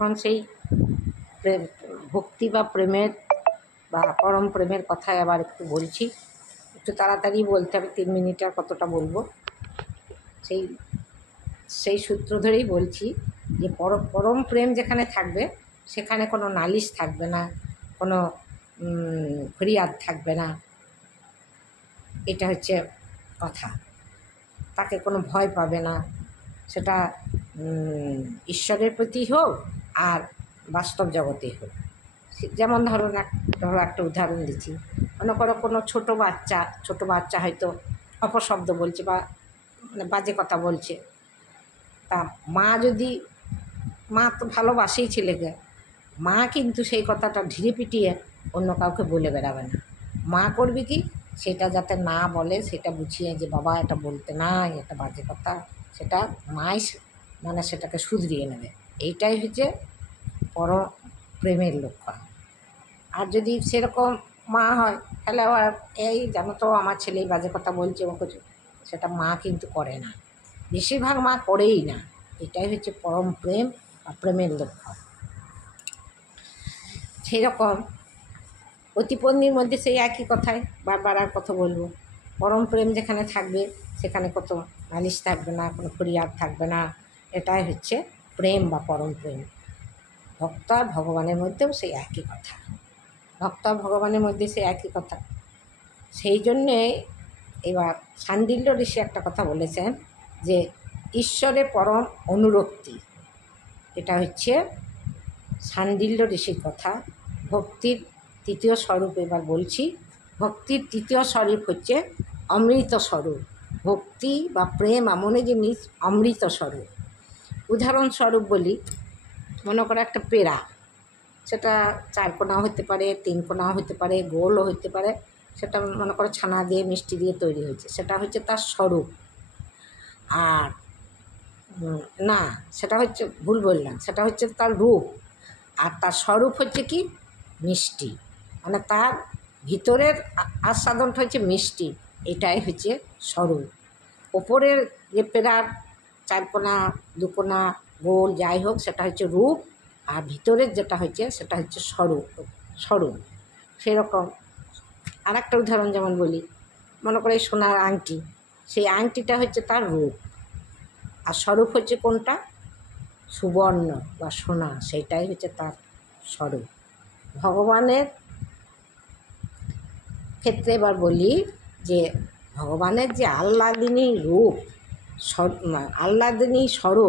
এখন সেই প্রেম, ভক্তি বা প্রেমের বা পরম প্রেমের কথায় আবার একটু বলছি। একটু তাড়াতাড়ি বলতে হবে, 3 মিনিট আর কতটা বলবো। সেই সেই সূত্র ধরেই বলছি যে পরম প্রেম যেখানে থাকবে সেখানে কোনো নালিশ থাকবে না, কোনো ফরিয়াদ থাকবে না। এটা হচ্ছে কথা। তাকে কোনো ভয় পাবে না, সেটা ঈশ্বরের প্রতি হোক আর বাস্তব জগতে হোক। যেমন ধরো একটা উদাহরণ দিচ্ছি। মনে করো কোনো ছোটো বাচ্চা হয়তো অপশব্দ বলছে বা মানে বাজে কথা বলছে। তা মা তো ভালোবাসেই ছেলেকে, মা কিন্তু সেই কথাটা ঢিলে পিটিয়ে অন্য কাউকে বলে বেড়াবে না। মা করবে কি, সেটা যাতে না বলে সেটা বুঝিয়ে যে বাবা এটা বলতে নাই, এটা বাজে কথা, সেটা মাই মানে সেটাকে শুধরিয়ে নেবে। এইটাই হচ্ছে পরম প্রেমের লক্ষণ। আর যদি সেরকম মা হয় তাহলে আবার এই জানো তো আমার ছেলেই বাজে কথা বলছে ও কিছু, সেটা মা কিন্তু করে না, বেশিরভাগ মা করেই না। এটাই হচ্ছে পরম প্রেম বা প্রেমের লক্ষণ। সেরকম অতিপত্নীর মধ্যে সেই একই কথায় বারবার আর কথা বলবো। পরম প্রেম যেখানে থাকবে সেখানে কত নালিশ থাকবে না, কোনো ফরিয়াদ থাকবে না। এটাই হচ্ছে প্রেম বা পরম প্রেম। ভক্ত আর ভগবানের মধ্যেও সেই একই কথা, ভক্ত আর ভগবানের মধ্যে সেই একই কথা। সেই জন্যে এবার শাণ্ডিল্য ঋষি একটা কথা বলেছেন যে ঈশ্বরে পরম অনুরক্তি। এটা হচ্ছে শাণ্ডিল্য ঋষির কথা। ভক্তির তৃতীয় স্বরূপ এবার বলছি। ভক্তির তৃতীয় স্বরূপ হচ্ছে অমৃত স্বরূপ। ভক্তি বা প্রেম এমনই জিনিস, অমৃত স্বরূপ। উদাহরণস্বরূপ বলি, মনে করো একটা পেড়া, সেটা 4 কোনাও হতে পারে, 3 কোনাও হতে পারে, গোলও হতে পারে। সেটা মনে করো ছানা দিয়ে মিষ্টি দিয়ে তৈরি হয়েছে, সেটা হচ্ছে তার স্বরূপ। আর না, সেটা হচ্ছে ভুল বললাম, সেটা হচ্ছে তার রূপ। আর তার স্বরূপ হচ্ছে কি, মিষ্টি। মানে তার ভিতরের আস্বাদনটা হচ্ছে মিষ্টি, এটাই হচ্ছে স্বরূপ। ওপরের যে পেড়ার 4 কোনা 2 কোনা গোল যাই হোক সেটা হচ্ছে রূপ, আর ভিতরের যেটা হচ্ছে সেটা হচ্ছে স্বরূপ। সেরকম আর একটা উদাহরণ যেমন বলি, মনে করে সোনার আংটি, সেই আংটিটা হচ্ছে তার রূপ, আর স্বরূপ হচ্ছে কোনটা, সুবর্ণ বা সোনা, সেইটাই হচ্ছে তার স্বরূপ। ভগবানের ক্ষেত্রে এবার বলি যে ভগবানের যে আহ্লাদিনী রূপ, আহ্লাদিনী স্বরূপ,